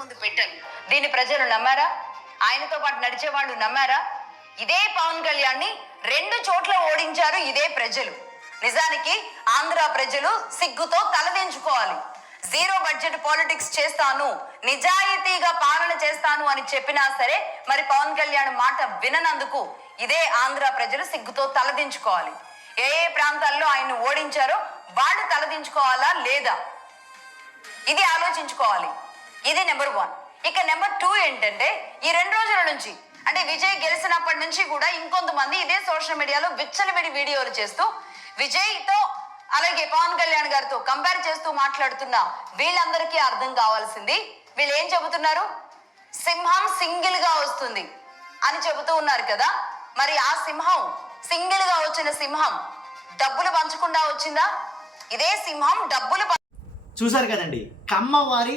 ముందు పెట్టారు. దీన్ని ప్రజలు నమ్మారా? ఆయనతో పాటు నడిచే వాళ్ళు నమ్మారా? ఇదే పవన్ కళ్యాణ్ని 2 చోట్ల ఓడించారు ఇదే ప్రజలు. నిజానికి ఆంధ్ర ప్రజలు సిగ్గుతో తలదించుకోవాలి. 0 బడ్జెట్ పాలిటిక్స్ చేస్తాను, నిజాయితీగా పాలన చేస్తాను అని చెప్పినా సరే మరి పవన్ కళ్యాణ్ మాట విననందుకు ఇదే ఆంధ్ర ప్రజలు సిగ్గుతో తలదించుకోవాలి. ఏ ప్రాంతాల్లో ఆయన్ని ఓడించారో వాళ్ళు తలదించుకోవాలా లేదా ఇది ఆలోచించుకోవాలి. ఇది నెంబర్ 1. ఇక నెంబర్ 2 ఏంటంటే ఈ 2 రోజుల నుంచి అంటే విజయ్ గెలిచినప్పటి నుంచి కూడా ఇంకొంతమంది ఇదే సోషల్ మీడియాలో విచ్చలవిడి వీడియోలు చేస్తూ విజయ్తో అలాగే పవన్ కళ్యాణ్ గారితో కంపేర్ చేస్తూ మాట్లాడుతున్న వీళ్ళందరికీ అర్థం కావాల్సింది వీళ్ళు ఏం చెబుతున్నారు, సింహం సింగిల్ గా వస్తుంది అని చెబుతూ ఉన్నారు కదా. మరి ఆ సింహం సింగిల్ గా వచ్చిన సింహం డబ్బులు పంచకుండా వచ్చిందా? ఇదే సింహం డబ్బులు చూసారు కదండి. కమ్మవారి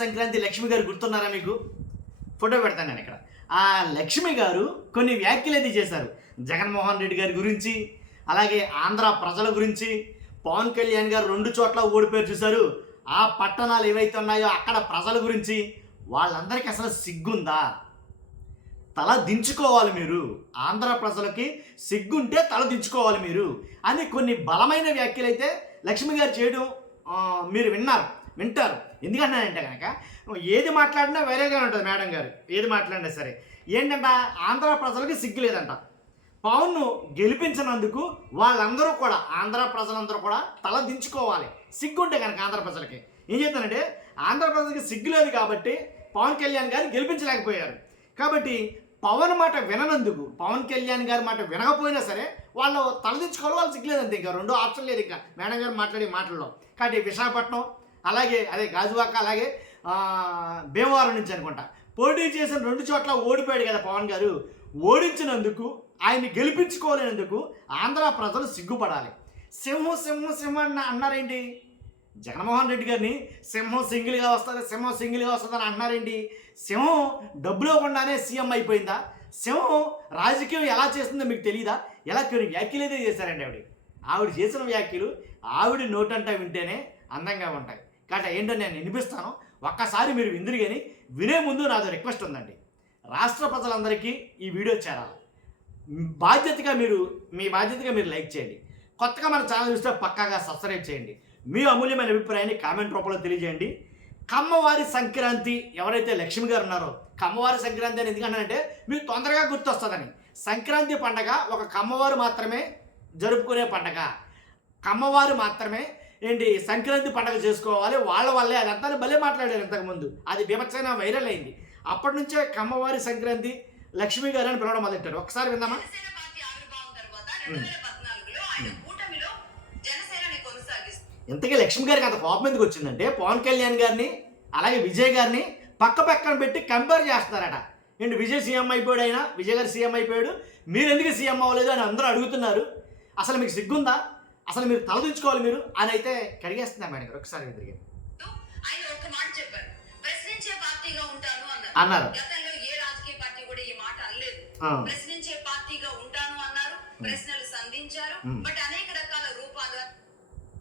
సంక్రాంతి లక్ష్మి గారు గుర్తున్నారా మీకు? ఫోటో పెడతాను నేను ఇక్కడ. ఆ లక్ష్మి గారు కొన్ని వ్యాఖ్యలు అయితే చేశారు జగన్మోహన్ రెడ్డి గారి గురించి, అలాగే ఆంధ్ర ప్రజల గురించి. పవన్ కళ్యాణ్ గారు 2 చోట్ల ఓడిపోయారు చూశారు, ఆ పట్టణాలు ఏవైతే ఉన్నాయో అక్కడ ప్రజల గురించి. వాళ్ళందరికీ అసలు సిగ్గుందా? తల దించుకోవాలి మీరు. ఆంధ్ర ప్రజలకి సిగ్గుంటే తల దించుకోవాలి మీరు అని కొన్ని బలమైన వ్యాఖ్యలు అయితే లక్ష్మి గారు చేయడం మీరు వింటారు. ఎందుకంటే కనుక ఏది మాట్లాడినా వేరేగానే ఉంటుంది మేడం గారు. ఏది మాట్లాడినా సరే ఏంటంట, ఆంధ్ర ప్రజలకి సిగ్గు లేదంట. పవన్ను గెలిపించినందుకు వాళ్ళందరూ కూడా, ఆంధ్ర ప్రజలందరూ కూడా తల దించుకోవాలి సిగ్గుంటే కనుక. ఆంధ్ర ప్రజలకి ఏం చెప్తానంటే, ఆంధ్ర ప్రజలకి సిగ్గు లేదు కాబట్టి పవన్ కళ్యాణ్ గారిని గెలిపించలేకపోయారు. కాబట్టి పవన్ మాట విననందుకు, పవన్ కళ్యాణ్ గారి మాట వినకపోయినా సరే వాళ్ళు తలదించుకోవాలి, వాళ్ళు సిగ్గులేదంతే. ఇంకా 2 ఆప్షన్ లేదు ఇంకా మేడం గారు మాట్లాడే మాటల్లో. కాబట్టి విశాఖపట్నం అలాగే గాజువాక అలాగే భీమవరం నుంచి అనుకుంటా పోటీ చేసిన 2 చోట్ల ఓడిపోయాడు కదా పవన్ గారు. ఓడించినందుకు, ఆయన్ని గెలిపించుకోలేనందుకు ఆంధ్ర ప్రజలు సిగ్గుపడాలి. సింహం అన్నారేంటి? జగన్మోహన్ రెడ్డి గారిని సింహం సింగిల్గా వస్తుంది అని అంటున్నారేంటి? సింహం డబ్బులు ఇవ్వకుండానే సీఎం అయిపోయిందా? సింహం రాజకీయం ఎలా చేస్తుందో మీకు తెలియదా? ఎలా కొన్ని వ్యాఖ్యలు అయితే చేశారండి ఆవిడ చేసిన వ్యాఖ్యలు ఆవిడ నోటంటా వింటేనే అందంగా ఉంటాయి. కాబట్టి ఏంటో నేను వినిపిస్తాను, ఒక్కసారి మీరు విందురు. కానీ వినే ముందు నాదో రిక్వెస్ట్ ఉందండి. రాష్ట్ర ప్రజలందరికీ ఈ వీడియో చేరాలి. మీ బాధ్యతగా మీరు లైక్ చేయండి. కొత్తగా మన ఛానల్ చూస్తే పక్కాగా సబ్స్క్రైబ్ చేయండి. మీ అమూల్యమైన అభిప్రాయాన్ని కామెంట్ రూపంలో తెలియజేయండి. కమ్మవారి సంక్రాంతి ఎవరైతే లక్ష్మి గారు ఉన్నారో, కమ్మవారి సంక్రాంతి అని ఎందుకంటే మీకు తొందరగా గుర్తొస్తుందని. సంక్రాంతి పండగ ఒక కమ్మవారు మాత్రమే జరుపుకునే పండగ. కమ్మవారు మాత్రమే సంక్రాంతి పండగ చేసుకోవాలి, వాళ్ళ వల్లే అదంతా భలే మాట్లాడారు ఇంతకుముందు. అది బీభత్సంగా వైరల్ అయింది. అప్పటి నుంచే కమ్మవారి సంక్రాంతి లక్ష్మి గారు అని పిలవడం మొదలెట్టారు. ఒకసారి విందామా? ఇంతకీ లక్ష్మి గారికి అంత కోపం ఎందుకు వచ్చిందంటే, పవన్ కళ్యాణ్ గారిని అలాగే విజయ్ గారిని పక్కన పెట్టి కంపేర్ చేస్తున్నారట. విజయ్ సీఎం అయిపోయాడు, విజయ్ గారు సీఎం అయిపోయాడు, మీరు ఎందుకు సీఎం అవ్వలేదు అని అందరూ అడుగుతున్నారు. అసలు మీకు సిగ్గుందా? అసలు మీరు తలదించుకోవాలి మీరు అని అయితే కడిగేస్తున్నారు మేడం గారు. ఒకసారి అన్నారు.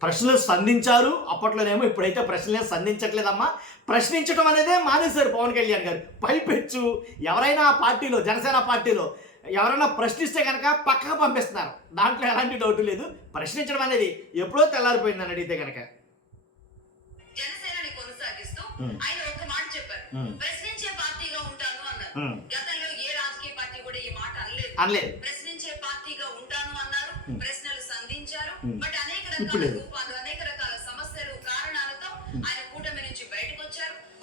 ప్రశ్నలు సంధించారు అప్పట్లోనేమో, ఇప్పుడైతే ప్రశ్నలే సంధించట్లేదమ్మా. ప్రశ్నించడం అనేదే మానేశారు పవన్ కళ్యాణ్ గారు. పైపెచ్చు ఎవరైనా ఆ పార్టీలో, జనసేన పార్టీలో ఎవరైనా ప్రశ్నిస్తే కనుక పక్కగా పంపిస్తున్నారు. దాంట్లో ఎలాంటి డౌట్ లేదు. ప్రశ్నించడం అనేది ఎప్పుడో తెల్లారిపోయిందని అడిగితే కనుక అనలేదు. ఇప్పుడు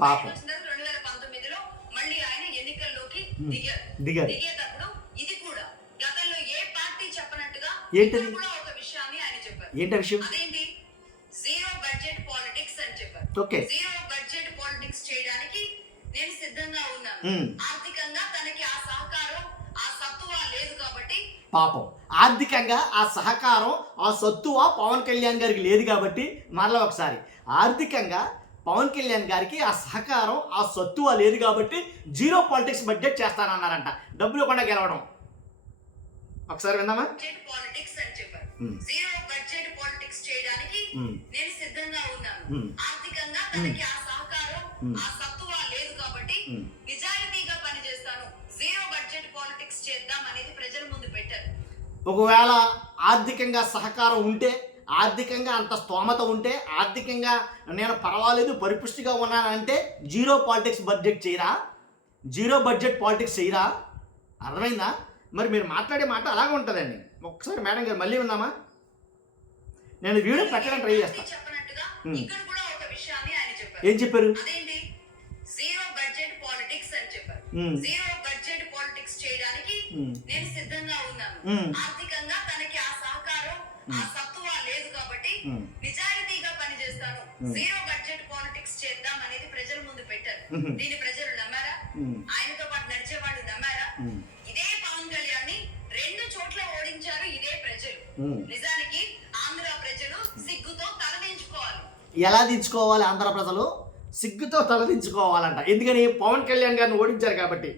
పాపం 2019లో మళ్ళీ ఆయన ఎన్నికల్లోకి దిగారు. ఇది కూడా గతంలో ఏ పార్టీ చెప్పనట్టుగా ఏంటది? ఒక విషయాన్ని ఆయన చెప్పారు. ఏంటి విషయం? అదేంటి? 0 బడ్జెట్ పాలిటిక్స్ అని చెప్పారు. ఓకే, 0 బడ్జెట్ పాలిటిక్స్ చేయడానికి నేను సిద్ధంగా ఉన్నాను. ఆర్థికంగా తనకి ఆ సహకారం, ఆ సత్తువ లేదు కాబట్టి. పాపం ఆర్థికంగా ఆ సహకారం, ఆ సత్తువ పవన్ కళ్యాణ్ గారికి లేదు కాబట్టి, మరలా ఒకసారి ఆర్థికంగా పవన్ కళ్యాణ్ గారికి ఆ సహకారం, ఆ సత్తువ లేదు కాబట్టి 0 పాలిటిక్స్ బడ్జెట్ చేస్తానన్నారంట. డబ్బులు కూడా గెలవడం. ఒకసారి విందామా? పాలిటిక్స్ అని చెప్పారు. 0 బడ్జెట్ పాలిటిక్స్ చేయడానికి నేను సిద్ధంగా ఉన్నాను. ఆర్థికంగా తనకి ఆ సహకారం ఆ సత్తువ లేదు కాబట్టి నిజాయితీగా పనిచేస్తాను, జీరో బడ్జెట్ పాలిటిక్స్ చేద్దాం అనేది ప్రజల ముందు పెట్టారు. ఒకవేళ ఆర్థికంగా సహకారం ఉంటే, ఆర్థికంగా అంత స్తోమత ఉంటే, ఆర్థికంగా నేను పర్వాలేదు పరిపుష్టిగా ఉన్నానంటే జీరో పాలిటిక్స్ బడ్జెట్ చేయరా? జీరో బడ్జెట్ పాలిటిక్స్ చేయరా? అర్థమైందా? మరి మీరు మాట్లాడే మాట అలాగే ఉంటుందండి. ఒకసారి మేడం గారు మళ్ళీ ఉందామా? నేను వీడియో పెట్టడానికి ట్రై చేస్తాను. చెప్పినట్టుగా ఇక్కడ కూడా ఒక విషయాన్ని ఆయన చెప్పారు. ఏం చెప్పారు? అదేంటి? జీరో బడ్జెట్ పాలిటిక్స్ అని చెప్పారు. జీరో బడ్జెట్ పాలిటిక్స్ చేయడానికి నేను సిద్ధంగా ఉన్నాను. ఆర్థికంగా తనకి ఆ సహకారం ఆ సత్తువ లేదు కాబట్టి నిజాయితీగా పనిచేస్తాను, జీరో బడ్జెట్ పాలిటిక్స్ చేద్దాం అనేది ప్రజల ముందు పెట్టారు. దీని ప్రజలు నమ్మారా? ఆయనతో పాటు నడిచే వాళ్ళు నమ్మారా? ఇదే పవన్ కళ్యాణ్ ని 2 చోట్ల ఓడించారు ఇదే ప్రజలు. నిజానికి ఆంధ్ర ప్రజలు సిగ్గుతో తలదించుకోవాలి. ఎలా దించుకోవాలి? ఆంధ్ర ప్రజలు సిగ్గుతో తలదించుకోవాలంట. ఎందుకని? పవన్ కళ్యాణ్ గారిని ఓడించారు కాబట్టి.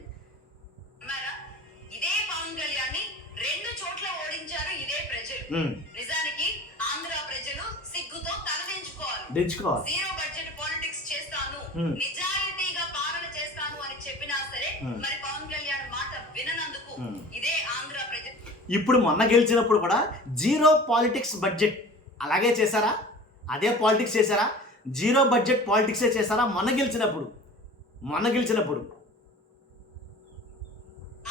ఇదే పవన్ కళ్యాణ్ ని 2 చోట్ల ఓడించారు ఇదే ప్రజలు. నిజానికి ఆంధ్ర ప్రజలు సిగ్గుతో తలదించుకోవాలి. జీరో బడ్జెట్ పాలిటిక్స్ చేస్తాను, నిజాయితీగా పాలన చేస్తాను అని చెప్పినా సరే మరి పవన్ కళ్యాణ్ మాట విననందుకు ఇదే ఆంధ్ర ప్రజలు ఇప్పుడు మొన్న గెలిచినప్పుడు కూడా జీరో పాలిటిక్స్ బడ్జెట్ అలాగే చేశారా? అదే పాలిటిక్స్ చేశారా? జీరో బడ్జెట్ పాలిటిక్సే చేశారా? మొన్న గెలిచినప్పుడు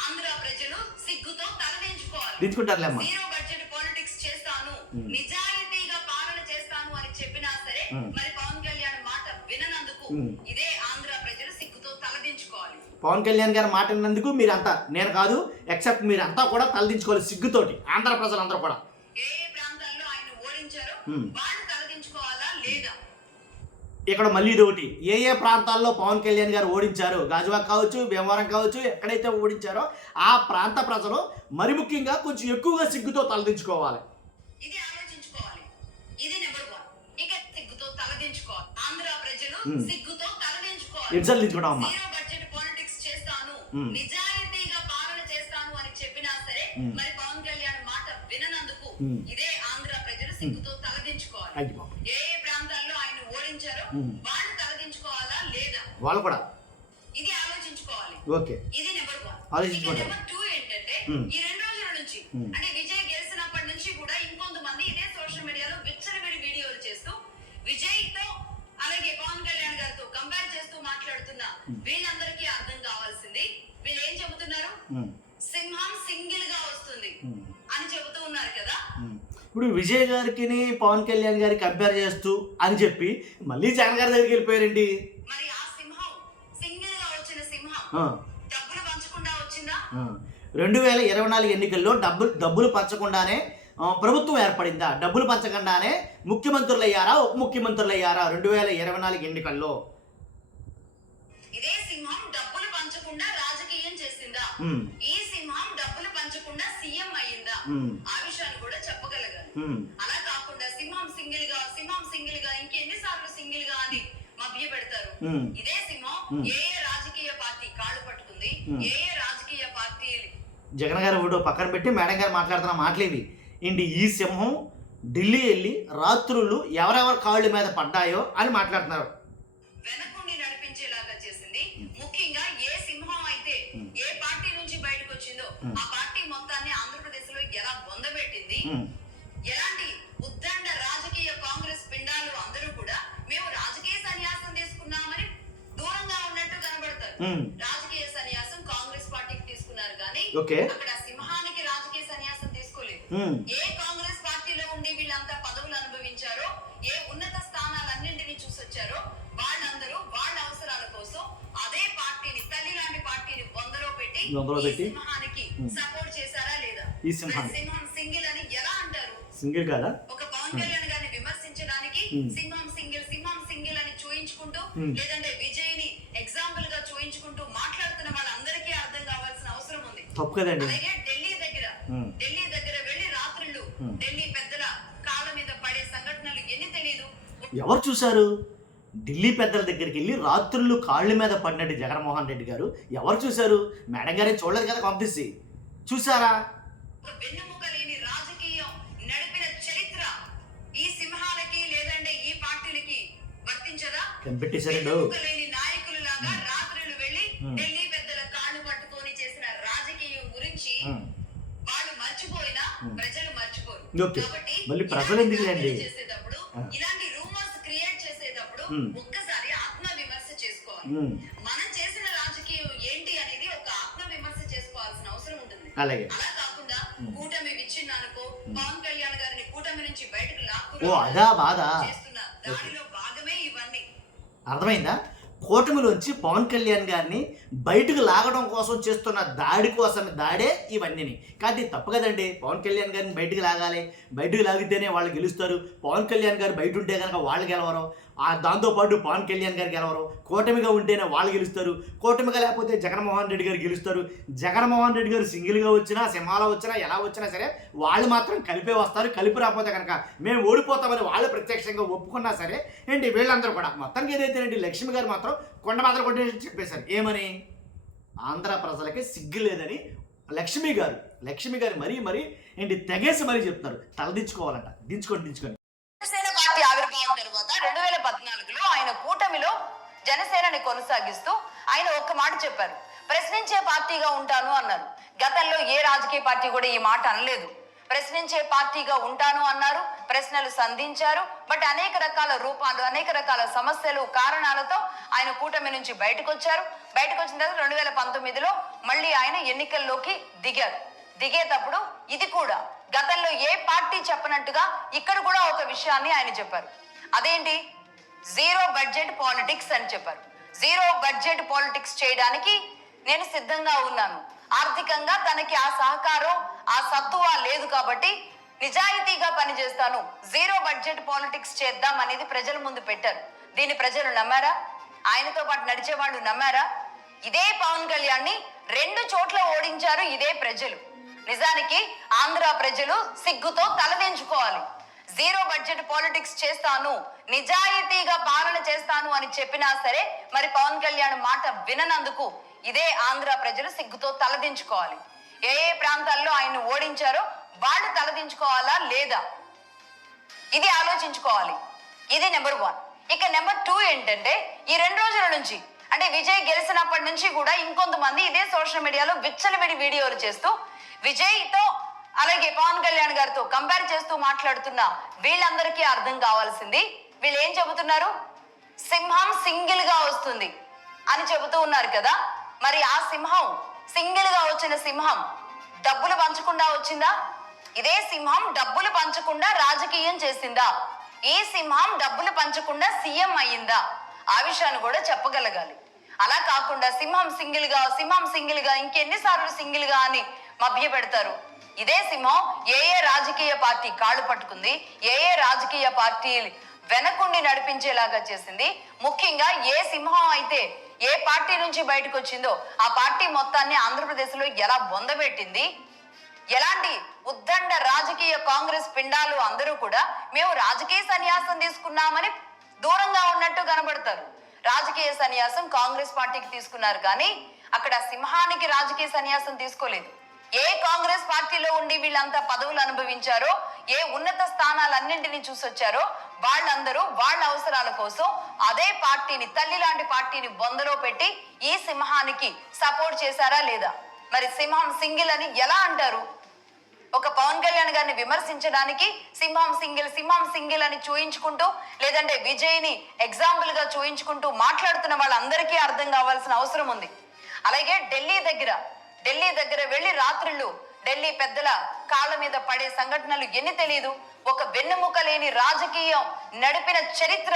ఆంధ్ర ప్రజలు సిగ్గుతో తలదించుకోవాలి. దించుకుంటారులేమ్మా. జీరో బడ్జెట్ పాలిటిక్స్ చేస్తాను, నిజాయితీగా పాలన చేస్తాను అని చెప్పినా సరే మరి పవన్ కళ్యాణ్ మాట విననందుకు ఇదే ఆంధ్ర ప్రజలు సిగ్గుతో తలదించుకోవాలి. పవన్ కళ్యాణ్ గారి మాట విన్నందుకు మీరంతా, నేను కాదు ఎక్సెప్ట్ మీరంతా కూడా తలదించుకోవాలి సిగ్గుతోటి. ఆంధ్ర ప్రజలందరూ కూడా ఏ ప్రాంతాల్లో ఆయన ఓడించారో వాళ్ళు తలదించుకోవాలా లేదా? ఇక్కడ మళ్ళీ ఇది ఒకటి, ఏ ప్రాంతాల్లో పవన్ కళ్యాణ్ గారు ఓడించారు, గాజువాక కావచ్చు, భీమవరం కావచ్చు, ఎక్కడైతే ఓడించారో ఆ ప్రాంత ప్రజలు మరి ముఖ్యంగా కొంచెం ఎక్కువగా సిగ్గుతో తలదించుకోవాలి. ఇది ఆలోచించుకోవాలి. ఇది నెంబర్ 1. ఇక సిగ్గుతో తలదించుకోవాలి. ఆంధ్ర ప్రజలు సిగ్గుతో తలదించుకోవాలి. దించుకోవడం జీరో బడ్జెట్ పాలిటిక్స్ చేస్తాను, నిజాయితీగా పాలన చేస్తాను అని చెప్పినా సరే మరి పవన్ కళ్యాణ్ మాట విననందుకు ఇదే ఆంధ్ర ప్రజలు సిగ్గుతో తలదించుకోవాలి. ఏ ప్రాంతాల్లో ఆయన ఓడించారో వాళ్ళు తలదించుకోవాలా లేదా? వాళ్ళు కూడా ఇది ఆలోచించుకోవాలి. ఓకే, ఇది నెంబర్ 1. ఆలోచించుకోవాలి. నెంబర్ 2 ఏంటంటే ఈ 2 రోజుల నుంచి అంటే విజయ్ గెలిచినప్పటి నుంచి కూడా ఇంకొంతమంది ఇదే సోషల్ మీడియాలో విచ్చలవిడి వీడియోలు చేస్తూ విజయ్ తో అలాగే పవన్ కళ్యాణ్ గారితో కంపేర్ చేస్తూ మాట్లాడుతున్న వీళ్ళందరికీ అర్థం కావాల్సింది వీళ్ళు ఏం చెబుతున్నారు? సింహం సింగిల్ గా వస్తుంది అని చెబుతూ ఉన్నారు కదా. ఇప్పుడు విజయ్ గారికి పవన్ కళ్యాణ్ గారికి కంపేర్ చేస్తూ అని చెప్పి మళ్ళీ జగన్ గారి దగ్గరికి వెళ్ళిపోయారండి. మరి ఆ సింహం సింగిల్ గా వచ్చిన సింహం డబ్బులు పంచకుండా వచ్చిందా? 2024 ఎన్నికల్లో డబ్బులు పంచకుండానే ప్రభుత్వం ఏర్పడిందా? డబ్బులు పంచకుండానే ముఖ్యమంత్రులు అయ్యారా, ఉప ముఖ్యమంత్రులు అయ్యారా 2024 ఎన్నికల్లో? ఇదే సింహం డబ్బులు పంచకుండా రాజకీయం చేసిందా? ఈ సింహం డబ్బులు పంచకుండా సీఎం అయ్యిందా? ఆ విషయాన్ని కూడా చెప్పగలగాలి. అలా కాకుండా సింహం సింగిల్ గా ఇంకెన్నిసార్లు సింగిల్ గా అని మభ్య పెడతారు. ఇదే సింహం ఏ రాజకీయ పార్టీ కాళ్ళు పట్టుకుంది, ఏ రాజకీయ పార్టీ జగన్ గారు ఫోటో పక్కన పెట్టి మేడం గారు మాట్లాడుతున్న మాటలేవి ఏంటి? ఈ సింహం ఢిల్లీ వెళ్ళి రాత్రులు ఎవరెవరి కాళ్ళ మీద పడ్డాయో అని మాట్లాడుతున్నారు. వెనకుండి నడిపించేలాగా చేసింది. ముఖ్యంగా ఏ సింహం అయితే ఏ పార్టీ నుంచి బయటకు వచ్చిందో ఆ పార్టీ మొత్తాన్ని ఆంధ్రప్రదేశ్ లో ఎలా బొందబెట్టింది. ఎలాంటి ఉద్దండ రాజకీయ కాంగ్రెస్ పిండాలు అందరూ కూడా మేము రాజకీయ సన్యాసం తీసుకున్నామని దూరంగా ఉన్నట్టు కనబడతారు. రాజకీయ సన్యాసం కాంగ్రెస్ పార్టీకి తీసుకున్నారు కానీ అక్కడ సింహానికి రాజకీయ సన్యాసం తీసుకోలేదు. ఏ కాంగ్రెస్ పార్టీలో ఉండి వీళ్ళంతా పదవులు అనుభవించారో, ఏ ఉన్నత స్థానాలన్నింటినీ చూసొచ్చారో వాళ్ళందరూ వాళ్ళ అవసరాల కోసం అదే పార్టీని, తల్లి లాంటి పార్టీని బొందలో పెట్టి సింహానికి సపోర్ట్ చేశారా లేదా? సింహం సింగిల్ అని ఎలా అంటారు? సింగిల్ కాదా? ఒక పవన్ కళ్యాణ్ గారిని విమర్శించడానికి సింహం సింగిల్ అని చూయించుకుంటూ లేదంటే విజయ్ ని ఎగ్జాంపుల్ గా చూయించుకుంటూ మాట్లాడుతున్న వాళ్ళందరికీ అర్థం కావాల్సిన అవసరం ఉంది. తప్పు కదండి. అలాగే ఢిల్లీ దగ్గర వెళ్ళి రాత్రులు ఢిల్లీ పెద్దల కాళ్ళ మీద పడే సంఘటనలు ఎన్ని తెలీదు? ఎవరు చూశారు? ఢిల్లీ పెద్దల దగ్గరికి వెళ్ళి రాత్రులు కాళ్ళ మీద పడినట్టు జగన్మోహన్ రెడ్డి గారు ఎవరు చూశారు? మేడం గారే చూడలేదు కదా, పంపిస్తే చూసారా? వెన్నుముక లేని రాజకీయం నడిపిన చరిత్ర ఈ సింహాలకి లేదంటే ఈ పార్టీలకి వర్తించదా? కనిపెట్టేశారండి. లేని నాయకులులాగా రాత్రులు వెళ్ళి ఢిల్లీ పెద్దల కాళ్ళు పట్టుకొని చేసిన రాజకీయం గురించి వాళ్ళు మర్చిపోయినా ప్రజలు మర్చిపోరు. ఓకే. కాబట్టి మళ్ళీ ప్రజలు ఎందుకులేండి చేసేటప్పుడు ఇలాంటి రూమర్స్ క్రియేట్ చేసేటప్పుడు ఒక్కసారి ఆత్మ విమర్శ చేసుకోవాలి. మనం చేసిన రాజకీయం ఏంటి అనేది ఒక ఆత్మ విమర్శ చేసుకోవాల్సిన అవసరం ఉంటుంది. అలాగే. అలా కాకుండా కూటమి విచ్ఛిన్నానుకో పవన్ కళ్యాణ్ గారిని కూటమి నుంచి బయటకు ఓ అదా బాధ చేస్తున్న దానిలో భాగమే ఇవన్నీ. అర్థమైందా? కూటమిలోంచి పవన్ కళ్యాణ్ గారిని బయటకు లాగడం కోసం చేస్తున్న దాడే ఇవన్నీ. కాబట్టి తప్పు కదండి. పవన్ కళ్యాణ్ గారిని బయటకు లాగాలి, బయటకు లాగితేనే వాళ్ళు గెలుస్తారు. పవన్ కళ్యాణ్ గారు బయట ఉంటే కనుక వాళ్ళు గెలవరు. దాంతోపాటు పవన్ కళ్యాణ్ గారు గెలవరు. కూటమిగా ఉంటేనే వాళ్ళు గెలుస్తారు. కూటమిగా లేకపోతే జగన్మోహన్ రెడ్డి గారు గెలుస్తారు. జగన్మోహన్ రెడ్డి గారు సింగిల్గా వచ్చినా, సింహాలో వచ్చినా, ఎలా వచ్చినా సరే వాళ్ళు మాత్రం కలిపే వస్తారు. కలిపి రాకపోతే కనుక మేము ఓడిపోతామని వాళ్ళు ప్రత్యక్షంగా ఒప్పుకున్నా సరే ఏంటి వీళ్ళందరూ కూడా మొత్తానికి ఏదైతేనండి లక్ష్మి గారు మాత్రం కొండ మాత్రం కొట్టేసి చెప్పేశారు. ఏమని? ఆంధ్ర ప్రజలకి సిగ్గు లేదని లక్ష్మి గారు మరీ ఏంటి తెగేసి మరీ చెప్తున్నారు. తలదించుకోవాలంట. దించుకొని జనసేన పార్టీ ఆవిర్భావం తర్వాత 2014లో ఆయన కూటమిలో జనసేనని కొనసాగిస్తూ ఆయన ఒక్క మాట చెప్పారు. ప్రశ్నించే పార్టీగా ఉంటాను అన్నారు. గతంలో ఏ రాజకీయ పార్టీ కూడా ఈ మాట అనలేదు. ప్రశ్నించే పార్టీగా ఉంటాను అన్నారు. ప్రశ్నలు సంధించారు. బట్ అనేక రకాల రూపాలు, అనేక రకాల సమస్యలు, కారణాలతో ఆయన కూటమి నుంచి బయటకు వచ్చారు. బయటకు వచ్చిన తర్వాత 2019లో మళ్ళీ ఆయన ఎన్నికల్లోకి దిగేటప్పుడు ఇది కూడా గతంలో ఏ పార్టీ చెప్పనట్టుగా ఇక్కడ కూడా ఒక విషయాన్ని ఆయన చెప్పారు. అదేంటి? జీరో బడ్జెట్ పాలిటిక్స్ అని చెప్పారు. జీరో బడ్జెట్ పాలిటిక్స్ చేయడానికి నేను సిద్ధంగా ఉన్నాను. ఆర్థికంగా తనకి ఆ సహకారం, ఆ సత్తువ లేదు కాబట్టి నిజాయితీగా పనిచేస్తాను, జీరో బడ్జెట్ పాలిటిక్స్ చేద్దాం అనేది ప్రజల ముందు పెట్టారు. దీన్ని ప్రజలు నమ్మారా? ఆయనతో పాటు నడిచే వాళ్ళు నమ్మారా? ఇదే పవన్ కళ్యాణ్ని 2 చోట్ల ఓడించారు ఇదే ప్రజలు. నిజానికి ఆంధ్ర ప్రజలు సిగ్గుతో తలదించుకోవాలి. జీరో బడ్జెట్ పాలిటిక్స్ చేస్తాను, నిజాయితీగా పాలన చేస్తాను అని చెప్పినా సరే మరి పవన్ కళ్యాణ్ మాట విననందుకు ఇదే ఆంధ్ర ప్రజలు సిగ్గుతో తలదించుకోవాలి. ఏ ప్రాంతాల్లో ఆయన ఓడించారో వాళ్ళు తలదించుకోవాలా లేదా ఇది ఆలోచించుకోవాలి. ఇది నెంబర్ 1. ఇక నెంబర్ 2 ఏంటంటే ఈ 2 రోజుల నుంచి అంటే విజయ్ గెలిచినప్పటి నుంచి కూడా ఇంకొంతమంది ఇదే సోషల్ మీడియాలో విచ్చలవిడి వీడియోలు చేస్తూ విజయ్తో అలాగే పవన్ కళ్యాణ్ గారితో కంపేర్ చేస్తూ మాట్లాడుతున్న వీళ్ళందరికీ అర్థం కావాల్సింది, వీళ్ళు ఏం చెబుతున్నారు? సింహం సింగిల్ గా వస్తుంది అని చెబుతూ ఉన్నారు కదా. మరి ఆ సింహం, సింగిల్ గా వచ్చిన సింహం డబ్బులు పంచకుండా వచ్చిందా? ఇదే సింహం డబ్బులు పంచకుండా రాజకీయం చేసిందా? ఈ సింహం డబ్బులు పంచకుండా సీఎం అయ్యిందా? ఆ విషయాన్ని కూడా చెప్పగలగాలి. అలా కాకుండా సింహం సింగిల్ గా ఇంకెన్నిసార్లు సింగిల్ గా అని మభ్య పెడతారు. ఇదే సింహం ఏ రాజకీయ పార్టీ కాళ్ళు పట్టుకుంది, ఏ రాజకీయ పార్టీ వెనకుండి నడిపించేలాగా చేసింది. ముఖ్యంగా ఏ సింహం అయితే ఏ పార్టీ నుంచి బయటకు వచ్చిందో ఆ పార్టీ మొత్తాన్ని ఆంధ్రప్రదేశ్ లో ఎలా బొందబెట్టింది. ఎలాంటి ఉద్దండ రాజకీయ కాంగ్రెస్ పిండాలు అందరూ కూడా మేము రాజకీయ సన్యాసం తీసుకున్నామని దూరంగా ఉన్నట్టు కనబడతారు. రాజకీయ సన్యాసం కాంగ్రెస్ పార్టీకి తీసుకున్నారు కానీ అక్కడ సింహానికి రాజకీయ సన్యాసం తీసుకోలేదు. ఏ కాంగ్రెస్ పార్టీలో ఉండి వీళ్ళంతా పదవులు అనుభవించారో, ఏ ఉన్నత స్థానాలన్నింటినీ చూసొచ్చారో వాళ్ళందరూ వాళ్ళ అవసరాల కోసం అదే పార్టీని, తల్లి లాంటి పార్టీని బొందలో పెట్టి ఈ సింహానికి సపోర్ట్ చేశారా లేదా? మరి సింహం సింగిల్ అని ఎలా అంటారు? ఒక పవన్ కళ్యాణ్ గారిని విమర్శించడానికి సింహం సింగిల్ అని చూయించుకుంటూ, లేదంటే విజయ్ని ఎగ్జాంపుల్ గా చూయించుకుంటూ మాట్లాడుతున్న వాళ్ళందరికీ అర్థం కావాల్సిన అవసరం ఉంది. అలాగే ఢిల్లీ దగ్గర వెళ్ళి రాత్రులు ఢిల్లీ పెద్దల కాళ్ళ మీద పడే సంఘటనలు ఎన్ని తెలియదు. ఒక వెన్నెముక లేని రాజకీయం నడిపిన చరిత్ర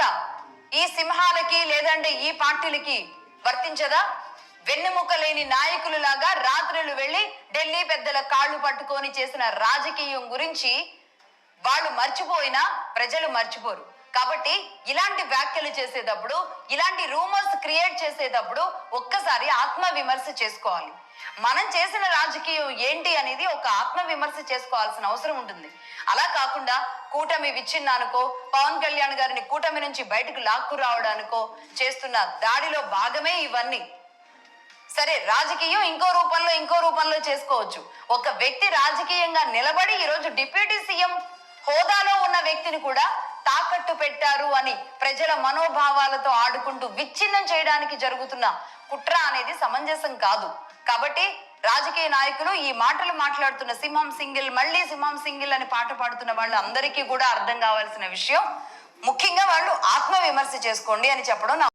ఈ సింహాలకి లేదంటే ఈ పార్టీలకి వర్తించదా? వెన్నెముక లేని నాయకులు లాగా రాత్రులు వెళ్ళి ఢిల్లీ పెద్దల కాళ్ళు పట్టుకొని చేసిన రాజకీయం గురించి వాళ్ళు మర్చిపోయినా ప్రజలు మర్చిపోరు. కాబట్టి ఇలాంటి వ్యాఖ్యలు చేసేటప్పుడు, ఇలాంటి రూమర్స్ క్రియేట్ చేసేటప్పుడు ఒక్కసారి ఆత్మ విమర్శ చేసుకోవాలి. మనం చేసిన రాజకీయం ఏంటి అనేది ఒక ఆత్మ విమర్శ చేసుకోవాల్సిన అవసరం ఉంటుంది. అలా కాకుండా కూటమి విచ్ఛిన్నానికో, పవన్ కళ్యాణ్ గారిని కూటమి నుంచి బయటకు లాక్కు రావడానికో చేస్తున్న దాడిలో భాగమే ఇవన్నీ. సరే, రాజకీయం ఇంకో రూపంలో చేసుకోవచ్చు. ఒక వ్యక్తి రాజకీయంగా నిలబడి ఈరోజు డిప్యూటీ సీఎం హోదాలో ఉన్న వ్యక్తిని కూడా తాకట్టు పెట్టారు అని ప్రజల మనోభావాలతో ఆడుకుంటూ విచ్ఛిన్నం చేయడానికి జరుగుతున్న కుట్ర అనేది సమంజసం కాదు. కాబట్టి రాజకీయ నాయకులు ఈ మాటలు మాట్లాడుతున్న సింహం సింగిల్, మళ్ళీ సింహం సింగిల్ అని పాట పాడుతున్న వాళ్ళు అందరికీ కూడా అర్థం కావాల్సిన విషయం, ముఖ్యంగా వాళ్ళు ఆత్మ విమర్శ చేసుకోండి అని చెప్పడం